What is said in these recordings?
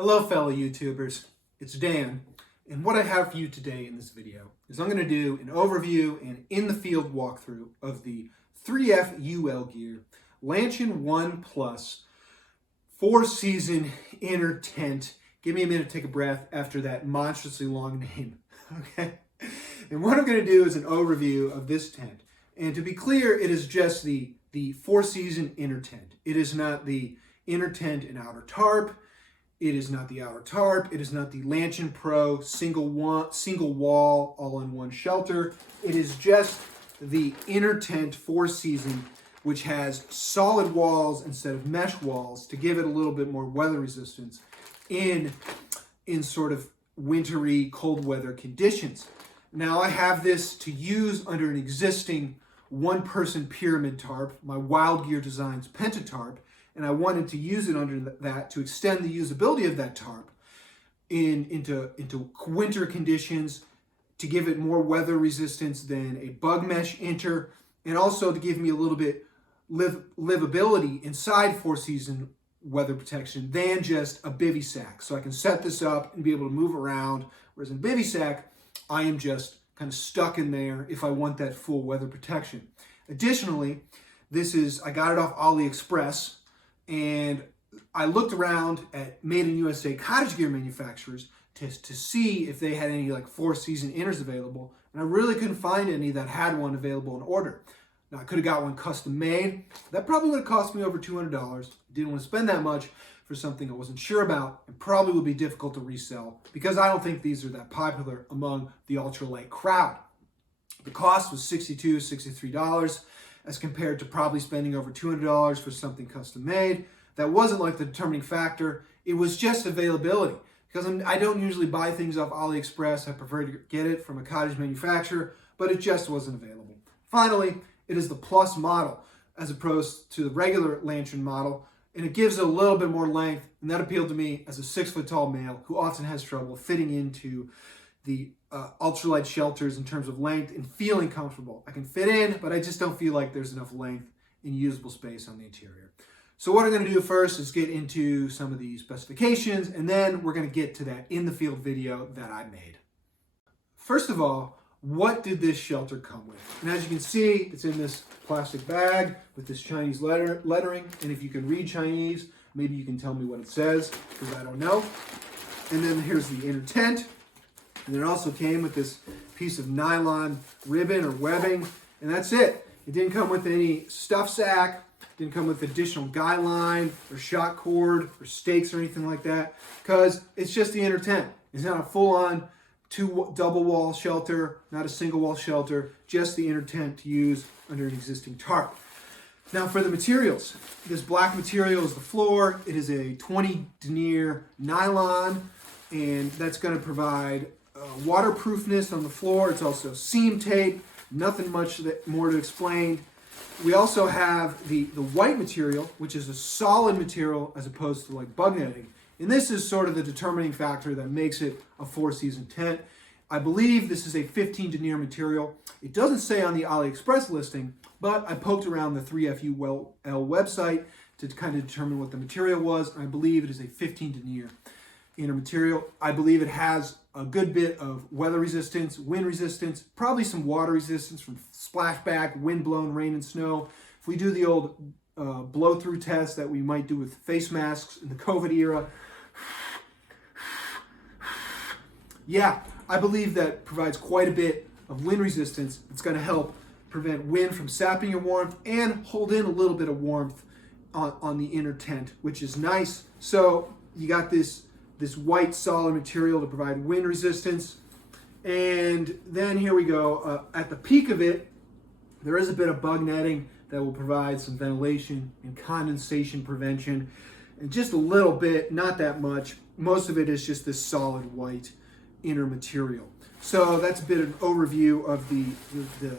Hello fellow YouTubers, it's Dan, and what I have for you today in this video is I'm going to do an overview and in-the-field walkthrough of the 3F UL Gear Lanshan 1 Plus 4-season inner tent. Give me a minute to take a breath after that monstrously long name, okay? And what I'm going to do is an overview of this tent. And to be clear, it is just the 4-season inner tent. It is not the inner tent and outer tarp. It is not the outer tarp. It is not the Lanshan Pro single wall all-in-one shelter. It is just the inner tent 4-season, which has solid walls instead of mesh walls to give it a little bit more weather resistance in sort of wintry cold weather conditions. Now I have this to use under an existing one-person pyramid tarp, my UL Gear Designs Pentatarp, and I wanted to use it under that to extend the usability of that tarp into winter conditions, to give it more weather resistance than a bug mesh inter, and also to give me a little bit livability inside 4-season weather protection than just a bivy sack. So I can set this up and be able to move around, whereas in bivy sack, I am just kind of stuck in there if I want that full weather protection. Additionally, I got it off AliExpress, and I looked around at Made in USA cottage gear manufacturers to see if they had any like 4-season inners available, and I really couldn't find any that had one available in order. Now I could have got one custom made. That probably would have cost me over $200. Didn't want to spend that much for something I wasn't sure about, and probably would be difficult to resell because I don't think these are that popular among the ultralight crowd. The cost was $62, $63 as compared to probably spending over $200 for something custom made. That wasn't like the determining factor. It was just availability, because I don't usually buy things off AliExpress. I prefer to get it from a cottage manufacturer, but it just wasn't available. Finally, it is the Plus model as opposed to the regular Lanshan model, and it gives it a little bit more length, and that appealed to me as a 6-foot-tall male who often has trouble fitting into the ultralight shelters in terms of length and feeling comfortable. I can fit in, but I just don't feel like there's enough length and usable space on the interior. So what I'm going to do first is get into some of the specifications, and then we're going to get to that in-the-field video that I made. First of all, what did this shelter come with? And as you can see, it's in this plastic bag with this Chinese lettering, and if you can read Chinese, maybe you can tell me what it says, because I don't know. And then here's the inner tent. And it also came with this piece of nylon ribbon or webbing, and that's it. It didn't come with any stuff sack, didn't come with additional guy line or shot cord or stakes or anything like that, because it's just the inner tent. It's not a full-on double wall shelter, not a single wall shelter, just the inner tent to use under an existing tarp. Now for the materials, this black material is the floor. It is a 20 denier nylon, and that's going to provide waterproofness on the floor. It's also seam tape, nothing much more to explain. We also have the white material, which is a solid material as opposed to like bug netting. And this is sort of the determining factor that makes it a 4-season tent. I believe this is a 15 denier material. It doesn't say on the AliExpress listing, but I poked around the 3F UL website to kind of determine what the material was. I believe it is a 15 denier inner material. I believe it has a good bit of weather resistance, wind resistance, probably some water resistance from splashback, wind blown rain and snow. If we do the old blow-through test that we might do with face masks in the COVID era, yeah, I believe that provides quite a bit of wind resistance. It's going to help prevent wind from sapping your warmth and hold in a little bit of warmth on the inner tent, which is nice. So you got this white solid material to provide wind resistance. And then here we go. At the peak of it, there is a bit of bug netting that will provide some ventilation and condensation prevention. And just a little bit, not that much. Most of it is just this solid white inner material. So that's a bit of an overview of the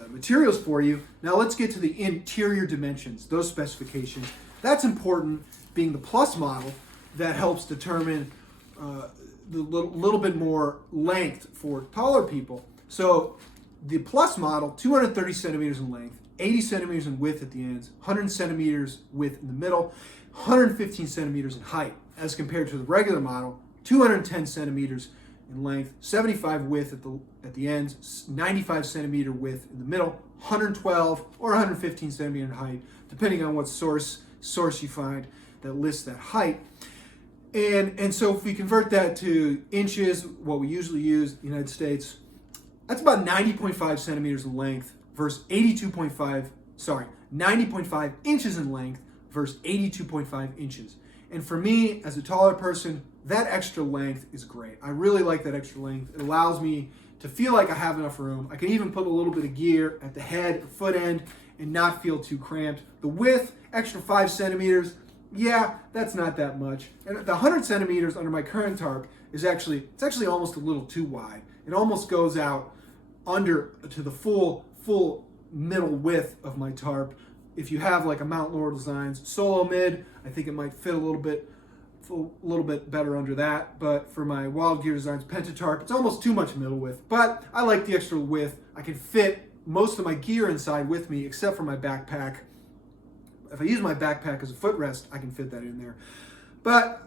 materials for you. Now let's get to the interior dimensions, those specifications. That's important, being the Plus model that helps determine the little bit more length for taller people. So the Plus model, 230 centimeters in length, 80 centimeters in width at the ends, 100 centimeters width in the middle, 115 centimeters in height, as compared to the regular model, 210 centimeters in length, 75 width at the ends, 95 centimeter width in the middle, 112 or 115 centimeter in height, depending on what source you find that lists that height. And so if we convert that to inches, what we usually use in the United States, that's about 90.5 centimeters in length versus 90.5 inches in length versus 82.5 inches. And for me, as a taller person, that extra length is great. I really like that extra length. It allows me to feel like I have enough room. I can even put a little bit of gear at the head or foot end and not feel too cramped. The width, extra 5 centimeters, yeah, that's not that much. And the 100 centimeters under my current tarp is actually almost a little too wide. It almost goes out under to the full middle width of my tarp. If you have like a Mount Laurel Designs Solo Mid, I think it might fit a little bit better under that. But for my Wild Gear Designs Pentatarp, it's almost too much middle width. But I like the extra width. I can fit most of my gear inside with me, except for my backpack. If I use my backpack as a footrest, I can fit that in there. But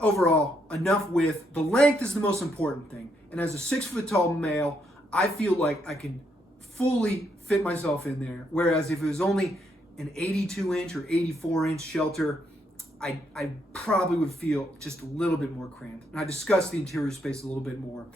overall, enough width. The length is the most important thing. And as a 6 foot tall male, I feel like I can fully fit myself in there. Whereas if it was only an 82 inch or 84 inch shelter, I probably would feel just a little bit more cramped. And I discussed the interior space a little bit more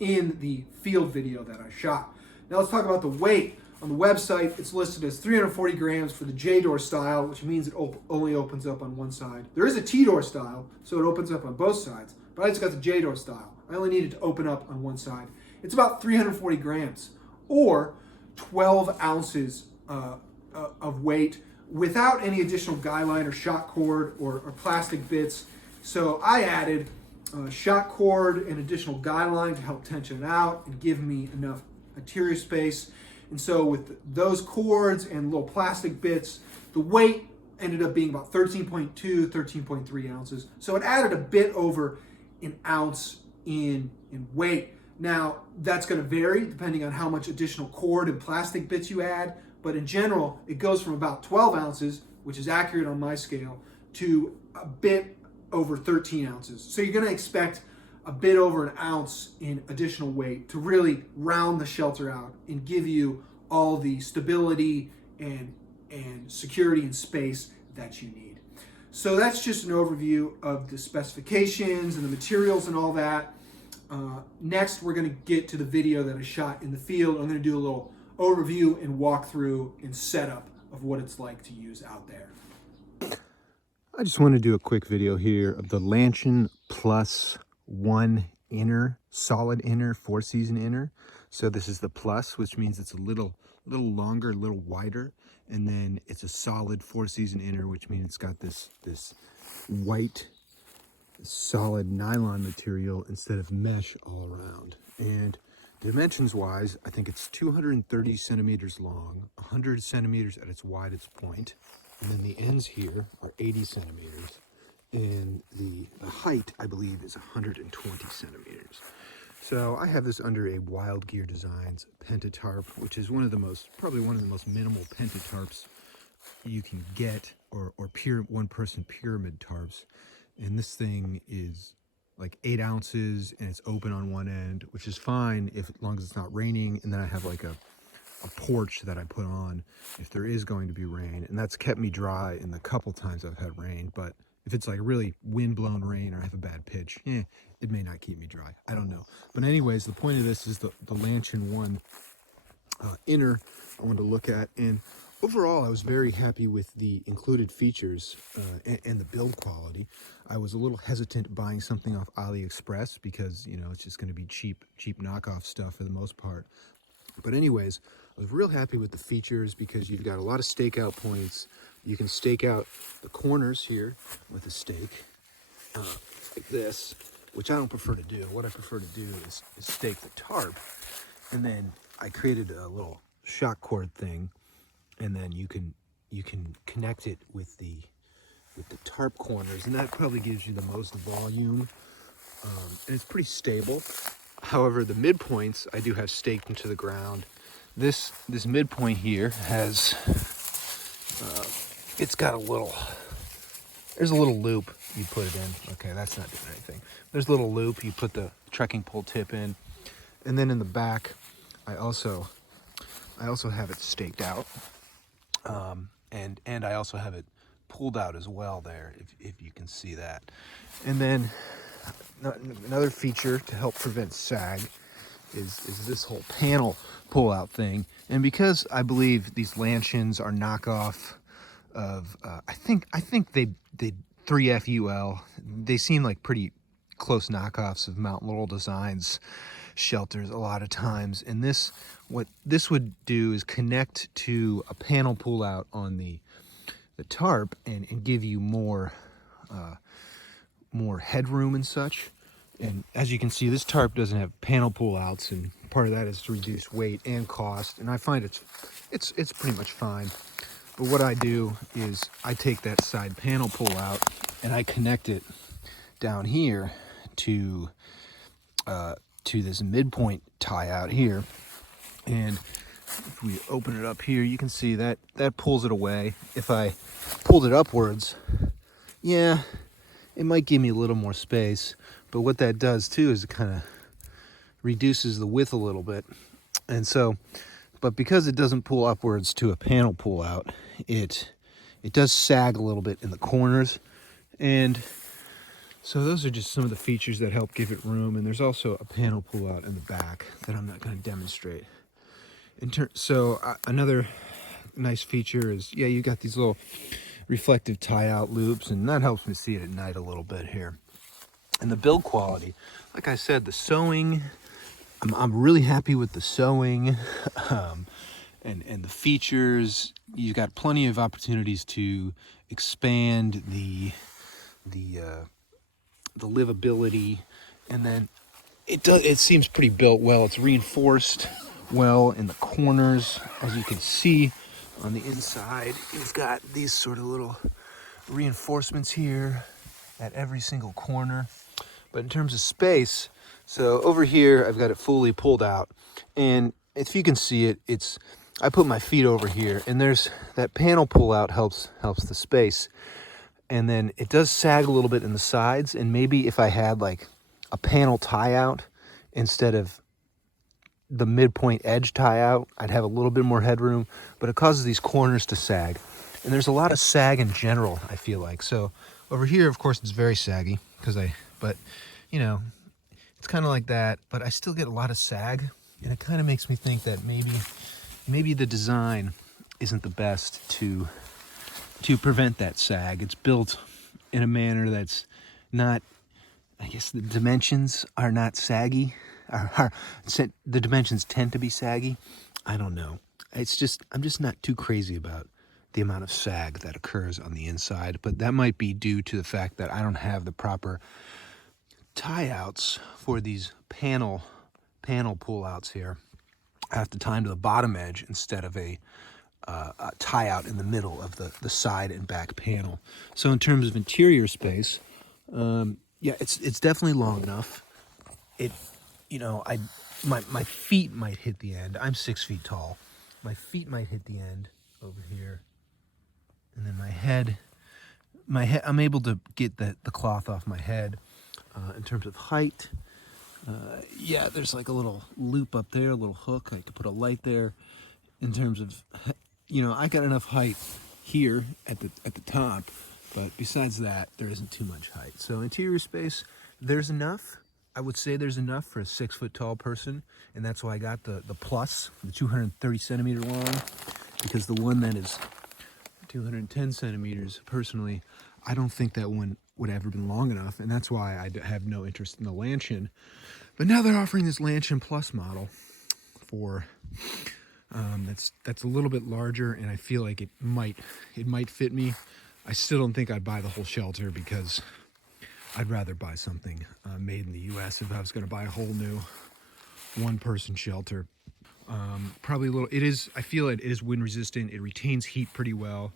in the field video that I shot. Now let's talk about the weight. On the website, it's listed as 340 grams for the J-door style, which means it only opens up on one side. There is a T-door style, so it opens up on both sides, but I just got the J-door style. I only needed to open up on one side. It's about 340 grams, or 12 ounces of weight without any additional guy line or shock cord or plastic bits. So I added shock cord and additional guy line to help tension it out and give me enough interior space. And so with those cords and little plastic bits, the weight ended up being about 13.2, 13.3 ounces. So it added a bit over an ounce in weight. Now, that's going to vary depending on how much additional cord and plastic bits you add. But in general, it goes from about 12 ounces, which is accurate on my scale, to a bit over 13 ounces. So you're going to expect a bit over an ounce in additional weight to really round the shelter out and give you all the stability and security and space that you need. So that's just an overview of the specifications and the materials and all that. Next, we're going to get to the video that I shot in the field. I'm going to do a little overview and walkthrough and setup of what it's like to use out there. I just want to do a quick video here of the Lanshan Plus 1 inner, solid inner, 4-season inner. So this is the Plus, which means it's a little longer, a little wider, and then it's a solid 4-season inner, which means it's got this white solid nylon material instead of mesh all around. And dimensions wise, I think it's 230 centimeters long, 100 centimeters at its widest point, and then the ends here are 80 centimeters. And the height, I believe, is 120 centimeters. So I have this under a Wild Gear Designs Pentatarp, which is probably one of the most minimal Pentatarps you can get, or one-person pyramid tarps. And this thing is like 8 ounces, and it's open on one end, which is fine as long as it's not raining. And then I have like a porch that I put on if there is going to be rain, and that's kept me dry in the couple times I've had rain. But if it's like really wind-blown rain or I have a bad pitch, it may not keep me dry. I don't know. But anyways, the point of this is the Lanshan 1 inner I wanted to look at. And overall, I was very happy with the included features and the build quality. I was a little hesitant buying something off AliExpress because, you know, it's just going to be cheap knockoff stuff for the most part. But anyways, I was real happy with the features because you've got a lot of stakeout points. You can stake out the corners here with a stake like this, which I don't prefer to do. What I prefer to do is stake the tarp, and then I created a little shock cord thing, and then you can connect it with the tarp corners, and that probably gives you the most volume, and it's pretty stable. However, the midpoints I do have staked into the ground. This midpoint here has it's got a little there's a little loop you put it in. Okay, that's not doing anything. There's a little loop you put the trekking pole tip in, and then in the back, I also have it staked out, and I also have it pulled out as well there, if you can see that. And then another feature to help prevent sag is this whole panel pull out thing. And because I believe these Lanshans are knockoff of I think they 3F UL, they seem like pretty close knockoffs of Mount Laurel Designs shelters a lot of times. And what this would do is connect to a panel pull out on the tarp and give you more headroom and such. And as you can see, this tarp doesn't have panel pull outs, and part of that is to reduce weight and cost, and I find it's pretty much fine. But what I do is I take that side panel pull out and I connect it down here to this midpoint tie out here. And if we open it up here, you can see that pulls it away. If I pulled it upwards, yeah, it might give me a little more space. But what that does too is it kind of reduces the width a little bit. And so, but because it doesn't pull upwards to a panel pull out, it does sag a little bit in the corners. And so those are just some of the features that help give it room. And there's also a panel pull out in the back that I'm not going to demonstrate. Another nice feature is, yeah, you got these little reflective tie out loops, and that helps me see it at night a little bit here. And the build quality, like I said, the sewing, I'm really happy with the sewing, and the features. You've got plenty of opportunities to expand the livability, and then it seems pretty built well. It's reinforced well in the corners, as you can see on the inside. You've got these sort of little reinforcements here at every single corner. But in terms of space, so over here I've got it fully pulled out, and if you can see it, I put my feet over here, and there's that panel pull out helps the space. And then it does sag a little bit in the sides, and maybe if I had like a panel tie out instead of the midpoint edge tie out, I'd have a little bit more headroom, but it causes these corners to sag. And there's a lot of sag in general, I feel like. So over here, of course, it's very saggy but you know, it's kind of like that, but I still get a lot of sag, and it kind of makes me think that maybe the design isn't the best to prevent that sag. It's built in a manner that's not, I guess the dimensions are not saggy. The dimensions tend to be saggy. I don't know. I'm just not too crazy about the amount of sag that occurs on the inside, but that might be due to the fact that I don't have the proper tie outs for these panel pull outs here. I have to tie them to the bottom edge instead of a tie out in the middle of the side and back panel. So in terms of interior space, yeah, it's definitely long enough. My feet might hit the end. I'm 6 feet tall. My feet might hit the end over here, and then my head, I'm able to get the cloth off my head. In terms of height, yeah, there's like a little loop up there, a little hook. I could put a light there. In terms of, I got enough height here at the top, but besides that, there isn't too much height. So interior space, there's enough. I would say there's enough for a 6 foot tall person, and that's why I got the plus, the 230 centimeter long, because the one that is 210 centimeters, personally, I don't think that one would have ever been long enough, and that's why I have no interest in the Lanshan. But now they're offering this Lanshan Plus model for that's a little bit larger, and I feel like it might fit me. I still don't think I'd buy the whole shelter, because I'd rather buy something made in the U.S. if I was going to buy a whole new one-person shelter. Probably a little. I feel it is wind resistant. It retains heat pretty well,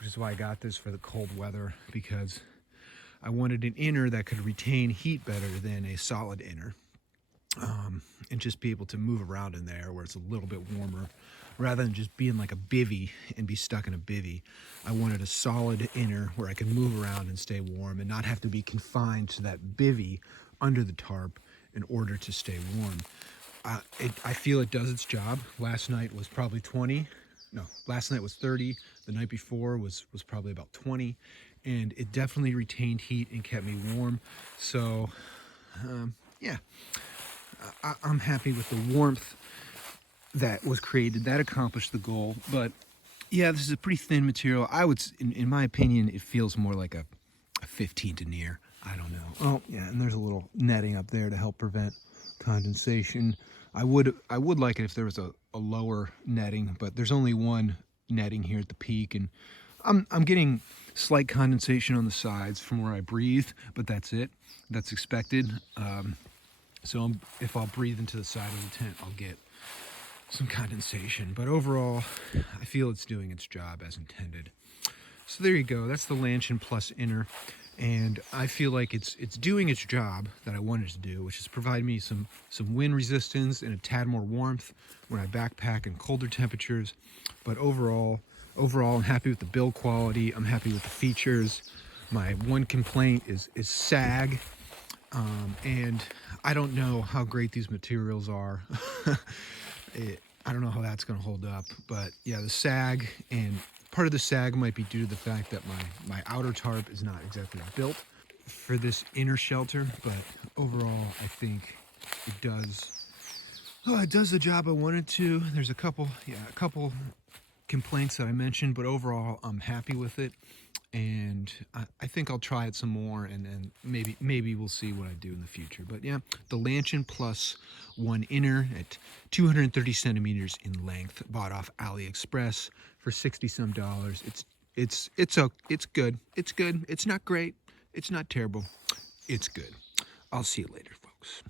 which is why I got this for the cold weather, because I wanted an inner that could retain heat better than a solid inner, and just be able to move around in there where it's a little bit warmer. rather than just being like a bivvy and be stuck in a bivvy. I wanted a solid inner where I could move around and stay warm and not have to be confined to that bivvy under the tarp in order to stay warm. I feel it does its job. Last night was probably 20. No, last night was 30. The night before was probably about 20. And it definitely retained heat and kept me warm. So, yeah, I'm happy with the warmth that was created. That accomplished the goal. But, yeah, this is a pretty thin material. I would, in my opinion, it feels more like a 15 denier. I don't know. Oh, yeah, and there's a little netting up there to help prevent condensation. I would like it if there was a lower netting, but there's only one netting here at the peak, and I'm getting slight condensation on the sides from where I breathe, but that's it. That's expected. So if I'll breathe into the side of the tent, I'll get some condensation. But overall, I feel it's doing its job as intended. So there you go. That's the Lanshan Plus Inner. And I feel like it's doing its job that I wanted to do, which is provide me some wind resistance and a tad more warmth when I backpack in colder temperatures. But overall, I'm happy with the build quality. I'm happy with the features. My one complaint is sag, and I don't know how great these materials are. I don't know how that's going to hold up, but yeah, the sag, and part of the sag might be due to the fact that my outer tarp is not exactly built for this inner shelter, but overall I think it does the job I wanted to. There's a couple complaints that I mentioned, but overall I'm happy with it, and I think I'll try it some more, and then maybe we'll see what I do in the future. But yeah, the Lanshan Plus One Inner at 230 centimeters in length, bought off AliExpress for $60 some. It's good. It's good. It's not great. It's not terrible. It's good. I'll see you later, folks.